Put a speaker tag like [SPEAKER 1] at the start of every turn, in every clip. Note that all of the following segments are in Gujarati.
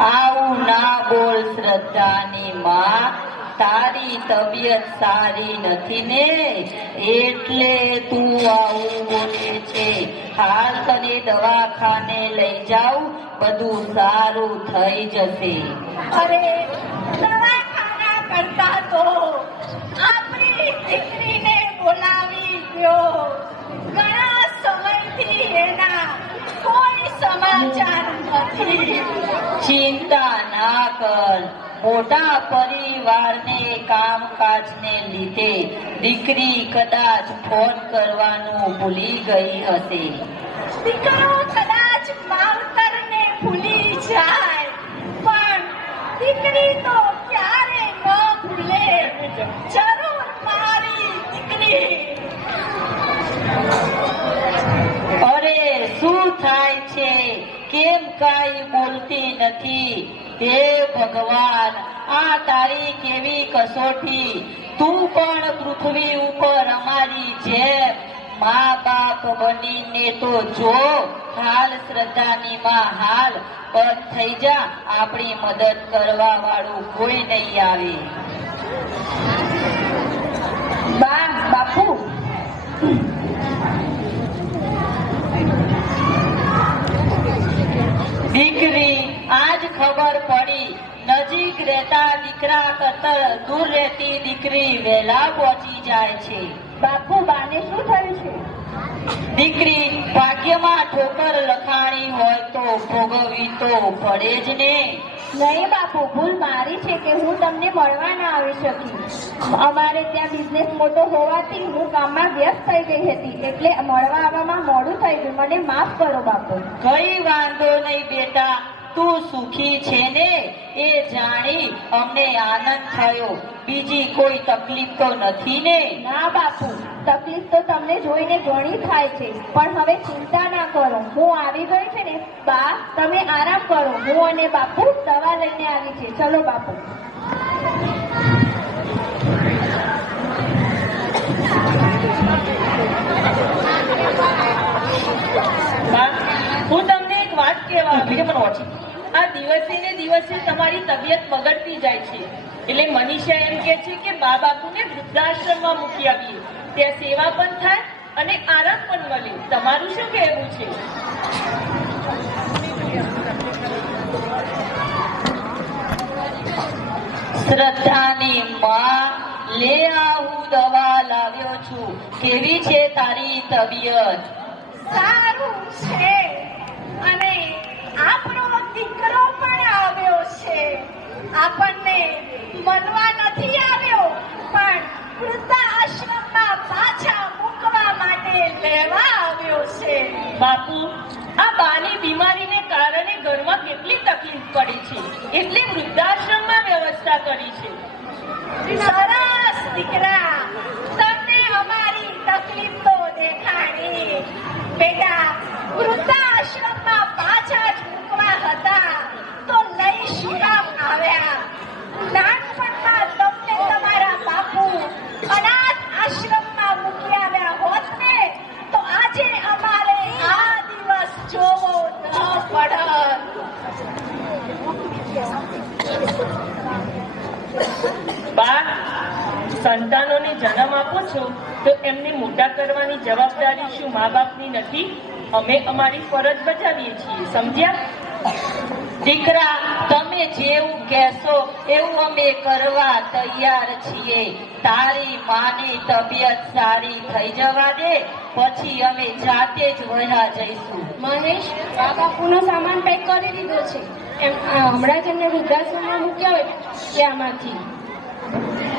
[SPEAKER 1] આવું ના બોલ શ્રદ્ધાની માં. તારી તબિયત સારી નથી ને? એટલે તું આવું બોલે છે. હાલ તને દવાખાને લઈ જાઉં, બધું સારું થઈ જશે.
[SPEAKER 2] અરે, દવાખાના કરતા તો આપણી દીકરીને બોલાવી ગયો ઘણા સમયથી એના કોઈ સમાચાર
[SPEAKER 1] ચિંતા ના કર મોટા પરિવારને કામકાજને લીધે દીકરી કદાચ ફોન કરવાનું ભૂલી ગઈ હશે.
[SPEAKER 2] દીકરો કદાચ માવતરને ભૂલી જાય. પણ દીકરી તો ક્યારે ન ભૂલે. જરૂર મારી દીકરી
[SPEAKER 1] અરે શું થાય છે કેમ કાંઈ બોલતી નથી? હે ભગવાન, આ તારી કેવી કસોટી? તું પણ પૃથ્વી ઉપર અમારી જેમ મા બાપ બનીને તો જો, હાલ શ્રદ્ધાની માં હાલ બંધ થઈ જા, આપણી મદદ કરવા વાળું કોઈ નહીં આવે
[SPEAKER 2] બા બાપુ
[SPEAKER 1] દીકરી આજ ખબર પડી. નજીક રહેતા દીકરા કરતા દૂર રહેતી દીકરી વહેલા પહોંચી જાય છે.
[SPEAKER 2] બાપુ બાને શું થયું છે?
[SPEAKER 1] દીકરી ભાગ્યમાં ઠોકર લખાણી હોય તો ભોગવવી તો પડે જ ને.
[SPEAKER 2] નહીં બાપુ ભૂલ મારી છે કે હું તમને મળવા ના આવી શકી. અમારે ત્યાં બિઝનેસ મોટો હોવાથી હું કામમાં વ્યસ્ત થઈ ગઈ હતી. એટલે મળવા આવવામાં મોડું થઈ ગયું. મને માફ કરો બાપુ.
[SPEAKER 1] કઈ વાંધો નહીં બેટા. તું સુખી છે ને એ જાણી અમને આનંદ થયો. બીજી કોઈ તકલીફ તો નથી ને?
[SPEAKER 2] ના બાપુ, તકલીફ તો તમને જોઈને ઘણી થાય છે. પણ હવે ચિંતા ના કરો. હું આવી ગઈ છે ને, બા, તમે આરામ કરો. હું અને બાપુ દવા લઈને આવી છે ચલો બાપુ
[SPEAKER 3] બા, હું તમને એક વાત કહેવા આવી છું. આ દિવસે ને દિવસે તમારી તબિયત બગડતી જાય છે. એટલે મનીષા એમ કે છે કે બા બાપુને વૃદ્ધાશ્રમમાં મૂકી આવીએ. ત્યાં સેવા પણ થાય અને આરામ પણ મળે. તમારું શું કહેવું છે?
[SPEAKER 1] શ્રદ્ધાની માં લે આ હું દવા લાવ્યો છું. કેવી છે તારી તબિયત?
[SPEAKER 2] સારું છે. આપણો દીકરો પણ આવ્યો છે. આપણને મનવા નથી આવ્યો પણ વૃદ્ધાશ્રમમાં પાછા મૂકવા માટે લેવા આવ્યો છે.
[SPEAKER 3] બાપુ આ બાની બીમારીને કારણે ઘરમાં કેટલી તકલીફ પડી છે? એટલે વૃદ્ધાશ્રમમાં વ્યવસ્થા કરી છે.
[SPEAKER 2] સરસ દીકરા તમને અમારી તકલીફ તો દેખાડી. બેટા વૃદ્ધાશ્રમમાં પાછા જ મૂકવા હતા તો લઈ શિરામ આવ્યા નાનપણમાં તમને તમારા બાપુ અનાથ આશ્રમમાં મૂકી આવ્યા હોત ને તો આજે અમારે આ દિવસ જોવો ન પડત
[SPEAKER 3] બા સંતાનોને જન્મ આપો છો, તો એમને મોટા કરવાની જવાબદારી શું મા બાપની નથી? અમે અમારી ફરજ બજાવીએ છીએ, સમજ્યા?
[SPEAKER 1] દીકરા, તમે જેવું કહેશો, એવું અમે કરવા તૈયાર છીએ. તારી માની તબિયત સારી થઈ જવા દે, પછી અમે જાતે જ વયા જઈશું.
[SPEAKER 2] મહેશ, આ બાપુનો સામાન પેક કરી દીધો છે. એમ હમણાં જ એમને વૃદ્ધાશ્રમમાં મૂક્યા હોય, ત્યાંમાંથી.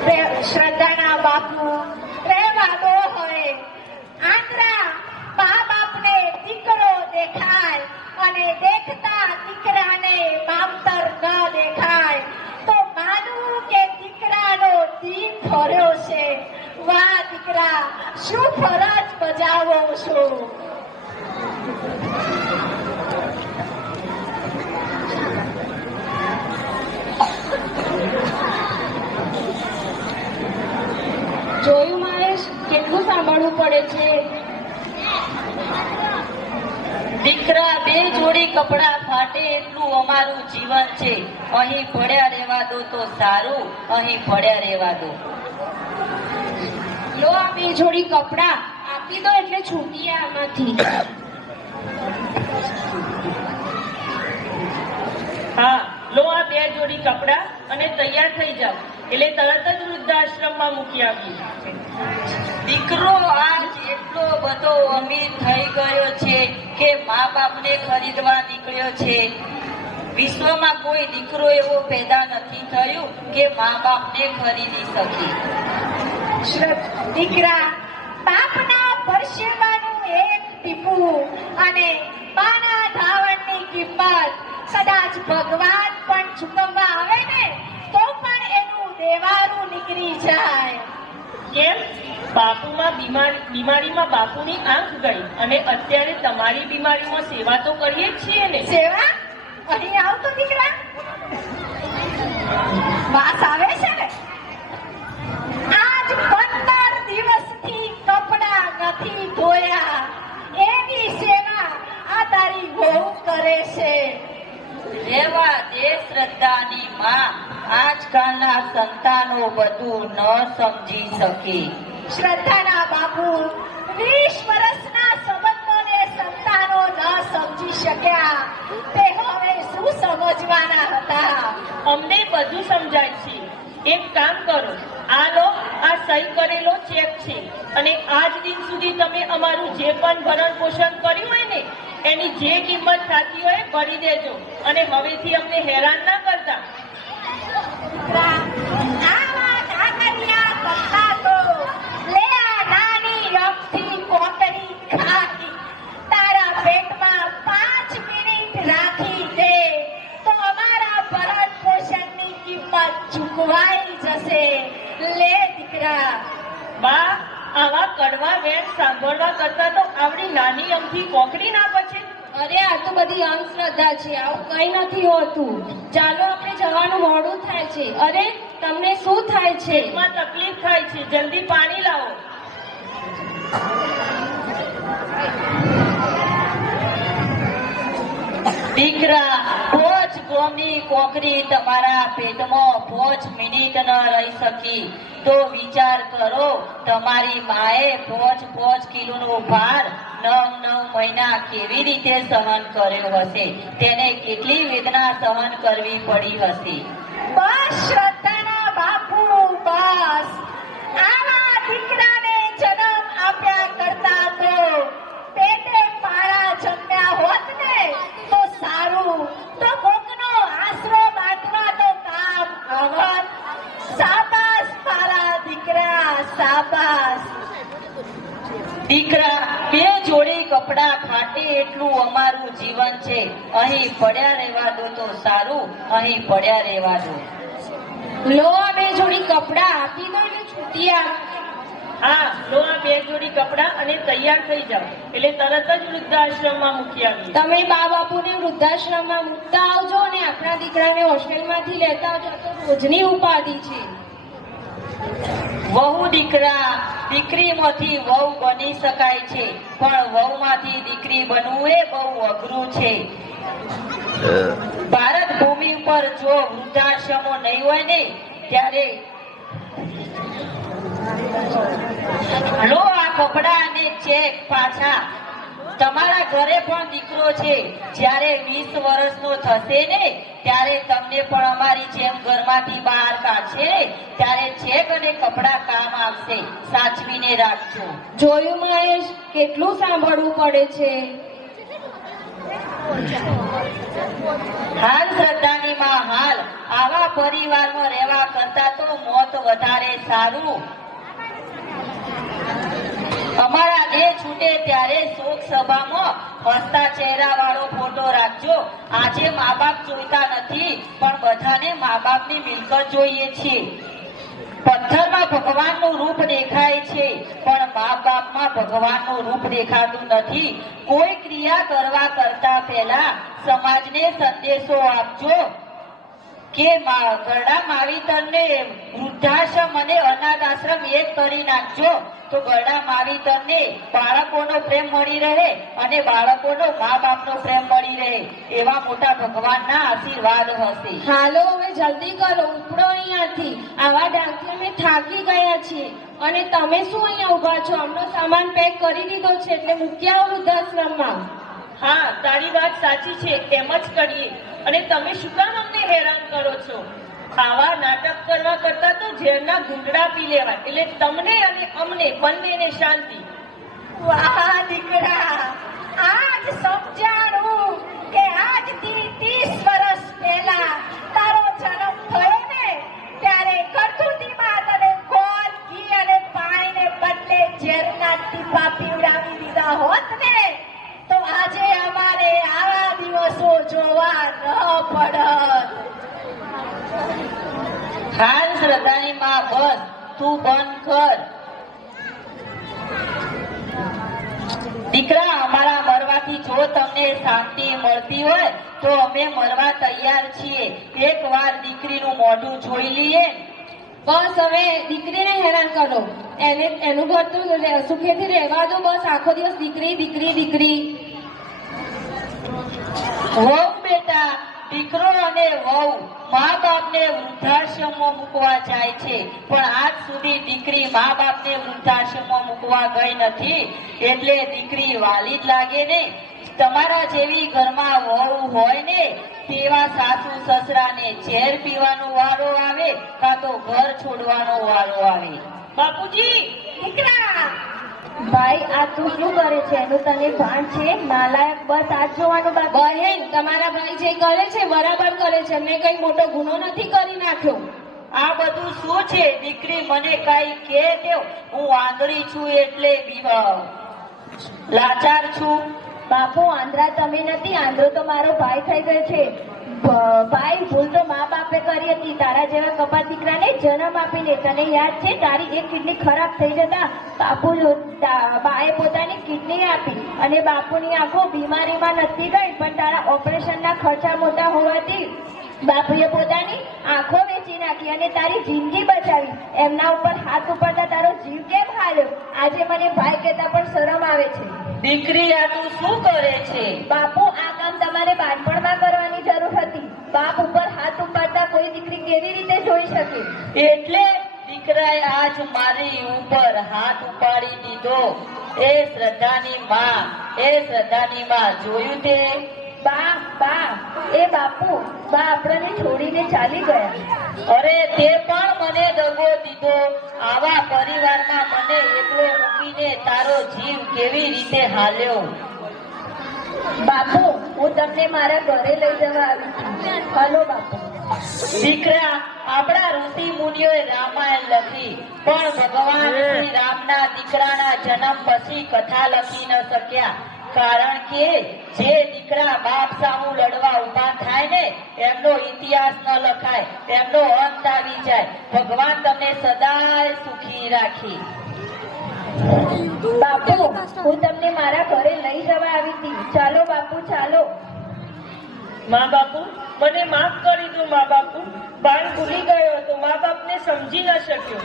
[SPEAKER 2] પ્રે- શ્રદ્ધાના બાપુ રહેવા દો હવે આંધળા મા બાપને દીકરો દેખાય અને દેખતા દીકરાને માવતર ન દેખાય તો માનવું કે દીકરાનો દીપ ફર્યો છે વાહ દીકરા શું ફરજ બજાવો છો
[SPEAKER 3] પડે છે.
[SPEAKER 1] દીકરા બે જોડી કપડા ફાટે એટલું અમારું જીવન છે. અહીં પડ્યા રહેવા દો તો સારું, અહીં પડ્યા રહેવા દો.
[SPEAKER 2] લો આ બે જોડી કપડા. આપી દો એટલે છૂટીએ આમાંથી.
[SPEAKER 3] હા, લો આ બે જોડી કપડા અને તૈયાર થઈ જાઓ. એટલે તરત જ વૃદ્ધાશ્રમમાં મૂકી આપી.
[SPEAKER 1] દીકરો આજ એટલો બધો અમીર થઈ ગયો છે કે મા બાપને ખરીદવા નીકળ્યો છે. વિશ્વમાં કોઈ દીકરો એવો પેદા નથી થયો કે મા બાપને ખરીદી શકે.
[SPEAKER 2] દીકરા, બાપના પરસેવાનું એક ટીપું અને માના ધાવણની કિંમત કદાચ ભગવાન પણ ચૂકવવા આવે ને? તો પણ એનું દેવાનું નીકળી જાય.
[SPEAKER 3] કેમ? બાપુમાં બીમાર બીમારીમાં બાપુની આંખ ગઈ અને અત્યારે તમારી બીમારીમાં સેવા તો કરીએ જ છીએ ને.
[SPEAKER 2] સેવા અહીં આવતો દીકરા વાસ આવે છે ને આજ પંદર દિવસથી કપડા નથી ધોયા એવી સેવા આ તારી વહુ કરે છે
[SPEAKER 1] રેવા દે શ્રદ્ધાની માં આજકાલના સંતાનો બધું ન સમજી શકે.
[SPEAKER 2] શ્રદ્ધાના બાપુ વીસ વર્ષના સંબંધોને સંતાનો ન સમજી શક્યા. તે હવે શું સમજવાના હતા?
[SPEAKER 3] અમને બધું સમજાય છે. એક કામ કરો આ લો આ સહી કરેલો ચેક છે. અને આજ દિન સુધી તમે અમારું જે પણ ભરણ પોષણ કર્યું હોય ને એની જે કિંમત થતી હોય એ ભરી દેજો. અને હવેથી અમને હેરાન ના કરતા.
[SPEAKER 2] કિંમત જશે. લે દીકરા.
[SPEAKER 3] બા આવા કડવા વેણ સાંભળવા કરતા તો આવડી નાની અમથી કોકરી ના પછી.
[SPEAKER 2] અરે આ તો બધી અંધશ્રદ્ધા છે. આવું કઈ નથી હોતું. ચાલો આપણે જવાનું મોડું થાય છે. અરે તમને શું થાય છે?
[SPEAKER 3] એમાં તકલીફ થાય છે. જલ્દી પાણી લાવો.
[SPEAKER 1] દીકરા પોચ કોકરી તમારા પેટમાં પોચ મિનિટ ન રહી શકી. તો વિચાર કરો, તમારી માએ પોચ પોચ કિલોનો ભાર નવ નવ મહિના કેવી રીતે સહન કર્યો હશે? તેને કેટલી વેદના સહન કરવી પડી હશે?
[SPEAKER 2] બસ શ્રદ્ધાના બાપુ, બસ. આવા દીકરાને જન્મ આપ્યા કરતા તો પેટે મારા જન્મ્યા હોત ને તો સારું તો કોકનો આશરો બાંધવા તો કામ આવત સાબાસ મારા દીકરા
[SPEAKER 1] દીકરા, બે જોડી કપડા ફાટે એટલું અમારું જીવન છે. અહીં પડ્યા રહેવા દો તો સારું, અહીં પડ્યા રહેવા દો.
[SPEAKER 2] લો બે જોડી કપડા, આપી દો એટલે છૂટી
[SPEAKER 3] હા, લો આ બે જોડી કપડા અને તૈયાર થઈ જાઓ. એટલે તરત જ વૃદ્ધાશ્રમમાં મૂકી આવી
[SPEAKER 2] તમે બા બાપુને વૃદ્ધાશ્રમમાં મૂકતા આવજો અને આપણા દીકરાને હોસ્ટેલમાંથી લેતા આવજો. તો રોજની ઉપાધિ છે.
[SPEAKER 1] વહુ દીકરા દીકરીમાંથી વહુ બની શકાય છે પણ વહુમાંથી દીકરી બનવું એ બહુ અઘરું છે. ભારત ભૂમિ પર જો વૃદ્ધાશ્રમો નહીં હોય ને ત્યારે લો આ કપડા અને ચેક પાછા. તમારા ઘરે પણ દીકરો છે. જ્યારે વીસ વર્ષનો થશે ને ત્યારે તમને પણ અમારી જેમ ઘરમાંથી બહાર કાઢશે ને ત્યારે છેક અને કપડા કામ આવશે. સાચવીને રાખજો.
[SPEAKER 2] જોયું મહેશ? કેટલું સાંભળવું પડે છે.
[SPEAKER 1] હાલ શ્રદ્ધાની માં હાલ. આવા પરિવારમાં રહેવા કરતા તો મોત વધારે સારું. અમારા છૂટે ત્યારે શોક સભામાં હસતા ચહેરા વાળો ફોટો રાખજો. આજે મા બાપ જોઈતા નથી, પણ બધાને મા બાપની મિલકત જોઈએ છે. પથ્થરમાં ભગવાનનું રૂપ દેખાય છે, પણ મા બાપમાં ભગવાનનું રૂપ દેખાતું નથી. કોઈ ક્રિયા કરવા કરતા પહેલા સમાજને સંદેશો આપજો. કે ગરડા માવીતરને વૃદ્ધાશ્રમ અને અનાથ આશ્રમ એક કરી નાખજો. તો ગરડા માવીતરને બાળકોનો પ્રેમ મળી રહે અને બાળકોનો મા બાપનો પ્રેમ મળી રહે. એવા મોટા ભગવાનના આશીર્વાદ હશે.
[SPEAKER 2] હાલો, હવે જલ્દી કરો. ઉપડો અહીંયાથી. આવા ડાંગથી અમે થાકી ગયા છીએ. અને તમે શું અહીંયા ઊભા છો? અમનો સામાન પેક કરી દીધો છે એટલે મૂક્યા વૃદ્ધાશ્રમમાં.
[SPEAKER 3] હા, તારી વાત સાચી છે, એમ જ કરીએ. અને તમે શું કામ અમને હેરાન કરો છો? આવા નાટક કરવા કરતા તો ઝેરના ગુંગડા પી લેવા એટલે તમને અને અમને બંનેને શાંતિ.
[SPEAKER 2] વાહ, દીકરા. આજ સમજાણું કે આજથી ત્રીસ વર્ષ પહેલા તારો જન્મ થયો ને ત્યારે કરતુતીમાં તને ગોળ ઘી અને પાણીને બદલે ઝેરના ટીપા પીવડાવી દીધા હોત ને તો આજે અમારે આવા દિવસો જોવા ન પડત
[SPEAKER 1] હાલ શ્રદ્ધાની માં બસ તું બંધ કર દીકરા અમારા મરવાથી જો તમને શાંતિ મળતી હોય તો અમે મરવા તૈયાર છીએ એક વાર દીકરીનું મોઢું જોઈ લઈએ
[SPEAKER 2] બસ હવે દીકરીને હેરાન કરો. એને એનું ઘર તો સુખેથી રહેવા દો બસ આખો દિવસ દીકરી દીકરી દીકરી.
[SPEAKER 1] વહુ બેટા દીકરો અને વહુ મા બાપને વૃદ્ધાશ્રમમાં મૂકવા જાય છે. પણ આજ સુધી દીકરી મા બાપને વૃદ્ધાશ્રમમાં મૂકવા ગઈ નથી. એટલે દીકરી વાલી જ લાગે ને. તમારા જેવી ઘરમાં વહુ હોય ને તેવા સાસુ સસરાને ઝેર પીવાનો વારો આવે કાં તો ઘર છોડવાનો વારો આવે?
[SPEAKER 3] બાપુજી
[SPEAKER 2] દીકરા! ભાઈ આ તું શું કરે છે? એનું તને ભાન છે? નાલાયક બસ આ જોવાનું બાકી બહેન તમારા ભાઈ જે કરે છે બરાબર કરે છે. મેં કઈ મોટો ગુનો નથી કરી નાખ્યો.
[SPEAKER 1] આ બધું શું છે? દીકરી મને કઈ કે દેવ હું આંધળી છું એટલે લાચાર છું.
[SPEAKER 2] બાપુ, આંધ્રા તમે નથી, આંધ્રો તો મારો ભાઈ થઈ ગયો છે. ભાઈ, ભૂલ તો મા બાપે કરી હતી. તારા જેવા કપાત દીકરાને જન્મ આપીને. તને યાદ છે, તારી એક કિડની ખરાબ થઈ જતા બાપુ બાએ પોતાની કિડની આપી અને બાપુની આંખો બીમારીમાં નથી ગઈ, પણ તારા ઓપરેશનના ખર્ચા મોટા હોવાથી બાપુએ પોતાની આંખો વેચી નાખી અને તારી જિંદગી બચાવી. એમના ઉપર હાથ ઉપરતા તારો જીવ કેમ હાલ્યો? આજે મને ભાઈ કહેતા પણ શરમ આવે છે.
[SPEAKER 1] દીકરી આ તું શું કરે છે?
[SPEAKER 2] બાપુ આ કામ તમારે બાળપણમાં કરવાની જરૂર હતી. બાપ ઉપર હાથ ઉપાડતા કોઈ દીકરી કેવી રીતે જોઈ શકે?
[SPEAKER 1] એટલે દીકરાએ આજ મારી ઉપર હાથ ઉપાડી દીધો. એ શ્રદ્ધાની માં એ શ્રદ્ધાની માં જોયું તે?
[SPEAKER 2] બા બા એ બાપુ બા આપણને છોડીને ચાલી ગયા.
[SPEAKER 1] અરે તે પણ મને દગો દીધો. આવા પરિવારમાં મને એકલો મૂકીને તારો જીવ કેવી રીતે હાલ્યો?
[SPEAKER 2] બાપુ હું તમને મારા ઘરે લઈ જવા આવી હલો બાપુ.
[SPEAKER 1] દીકરા આપણા ઋષિ મુનિઓએ રામાયણ લખી. પણ ભગવાન શ્રી રામના દીકરાના જન્મ પછી કથા લખી ન શક્યા. કારણ કે જે દીકરા બાપ સામું લડવા ઊભા થાય ને એમનો ઇતિહાસ ન લખાય એમનો અંત આવી જાય. ભગવાન તમને સદાય સુખી રાખી.
[SPEAKER 2] બાપુ હું તમને મારા ઘરે લઈ જવા આવી હતી. ચાલો બાપુ ચાલો.
[SPEAKER 3] મા બાપુ મને માફ કરી દો મા બાપુ. બાળ ભૂલી ગયો હતો. મા બાપને સમજી ન શક્યો.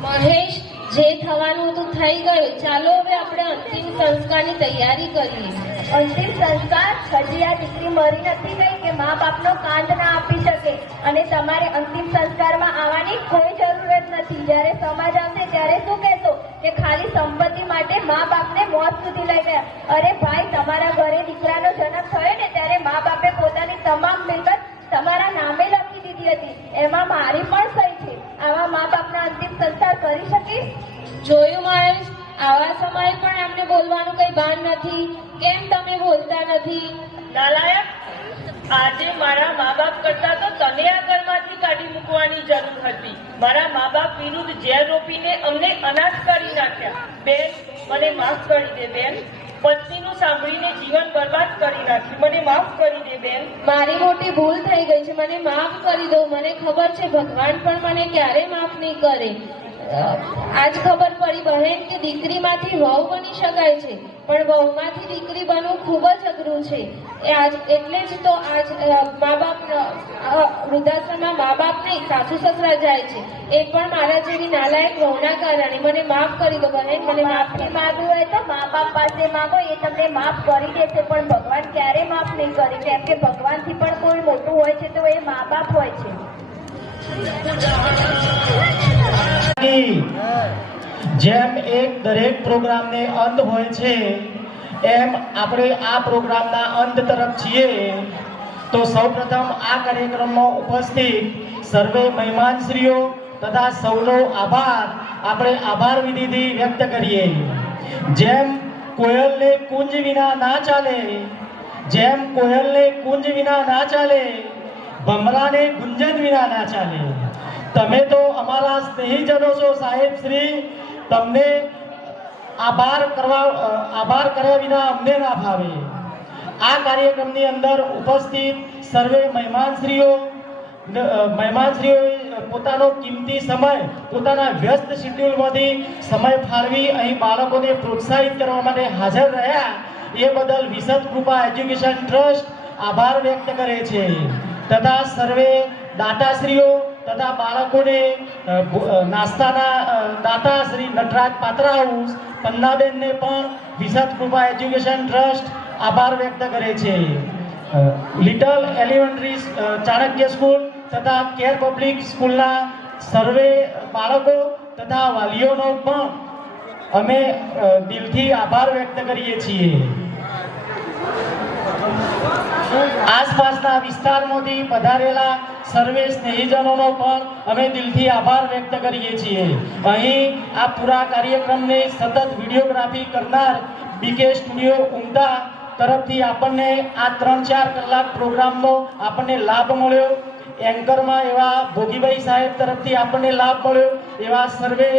[SPEAKER 2] મહેશ જે થવાનું હતું થઈ ગયું. ચાલો હવે આપણે અંતિમ સંસ્કારની તૈયારી કરીએ. અંતિમ સંસ્કાર હજી આ દીકરી મરી નથી ગઈ કે મા બાપનો કાંધ ના આપી શકે. અને તમારે અંતિમ સંસ્કારમાં આવવાની કોઈ જરૂરત નથી. જ્યારે સમાજ આવશે ત્યારે શું કહેશો? કે ખાલી સંપત્તિ માટે મા બાપને મોત સુધી લઈ ગયા. અરે ભાઈ, તમારા ઘરે દીકરાનો જન્મ થયો ને ત્યારે મા બાપે પોતાની તમામ મિલકત તમારા નામે લખી દીધી હતી એમાં મારી પણ સહી છે આવા મા બાપના અંતિમ સંસ્કાર કરી શકીશ? જોયું મહેશ આવા સમયે પણ એમને બોલવાનું કઈ ભાન નથી. કેમ તમે બોલતા નથી?
[SPEAKER 3] નાલાયક આજે મારા મા બાપ કરતા તો તને આ ઘરમાંથી કાઢી મૂકવાની જરૂર હતી. મારા મા બાપ વિરુદ્ધ ઝેર રોપીને અમને અનાથ કરી નાખ્યા. બેન મને માફ કરી દે બેન. પત્નીનું સાંભળીને જીવન બરબાદ કરી નાખ્યું. મને માફ કરી દે બેન.
[SPEAKER 2] મારી મોટી ભૂલ થઈ ગઈ છે. મને માફ કરી દો. મને ખબર છે ભગવાન પણ મને ક્યારે માફ નહીં કરે.
[SPEAKER 4] આજ ખબર પડી બહેન કે દીકરીમાંથી વહુ બની શકાય છે, પણ વહુમાંથી દીકરી બનવું ખૂબ જ અઘરું છે. એ આજ એટલે જ તો આજ મા બાપ વૃદ્ધાશ્રમમાં મા બાપ નહીં સાસુ સસરા જાય છે. એ પણ મારા જેવી નાલાયક વહુના કારણે. મને માફ કરી દો બહેન, મને માફ
[SPEAKER 2] માફી માંગવું હોય તો મા બાપ પાસે માગો, એ તમને માફ કરી દેશે, પણ ભગવાન ક્યારે માફ નહીં કરે? કેમ કે ભગવાનથી પણ કોઈ મોટું હોય છે તો એ મા બાપ હોય છે.
[SPEAKER 5] જેમ એક દરેક પ્રોગ્રામને અંત હોય છે, એમ આપણે આ પ્રોગ્રામના અંત તરફ છીએ. તો સૌપ્રથમ આ કાર્યક્રમમાં ઉપસ્થિત સર્વે મહેમાનશ્રીઓ તથા સૌનો આભાર. આપણે આભાર વિધિથી વ્યક્ત કરીએ. જેમ કોયલને કુંજ વિના ના ચાલે, જેમ કોયલને કુંજ વિના ના ચાલે, ભમરાને ગુંજન વિના ના ચાલે. તમે તો અમારા સ્નેહીજનો છો સાહેબ શ્રી. તમને આભાર કરવા, આભાર કર્યા વિના અમને ના ભાવે. આ કાર્યક્રમની અંદર ઉપસ્થિત સર્વે મહેમાનશ્રીઓ મહેમાનશ્રીઓએ પોતાનો કિંમતી સમય, પોતાના વ્યસ્ત શિડ્યુલમાંથી સમય ફાળવી અહીં બાળકોને પ્રોત્સાહિત કરવા માટે હાજર રહ્યા. એ બદલ વિશદ કૃપા એજ્યુકેશન ટ્રસ્ટ આભાર વ્યક્ત કરે છે. તથા સર્વે દાતાશ્રીઓ તથા બાળકોને નાસ્તાના દાતા શ્રી નટરાજ પાત્રા હાઉસ પન્નાબેનને પણ વિશદ કૃપા એજ્યુકેશન ટ્રસ્ટ આભાર વ્યક્ત કરે છે. લિટલ એલિમેન્ટરી ચાણક્ય સ્કૂલ તથા કેર પબ્લિક સ્કૂલના સર્વે બાળકો તથા વાલીઓનો પણ અમે દિલથી આભાર વ્યક્ત કરીએ છીએ. આસપાસના વિસ્તારમાંથી પધારેલા સર્વે સ્નેહીજનોનો પણ અમે દિલથી આભાર વ્યક્ત કરીએ છીએ. અહીં આ પૂરા કાર્યક્રમને સતત વિડીયોગ્રાફી કરનાર બીકે સ્ટુડિયો ઉમદા તરફથી આપણને આ ત્રણ ચાર કલાક પ્રોગ્રામનો આપણને લાભ મળ્યો. એન્કરમાં એવા ભોગીભાઈ સાહેબ તરફથી આપણને લાભ મળ્યો. એવા સર્વે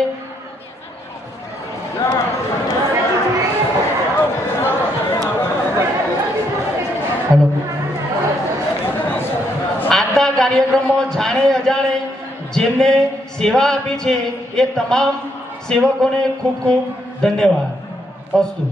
[SPEAKER 5] આજના કાર્યક્રમો જાણે અજાણે જેમને સેવા આપી છે એ તમામ સેવકોને ખૂબ ખૂબ ધન્યવાદ. અસ્તુ.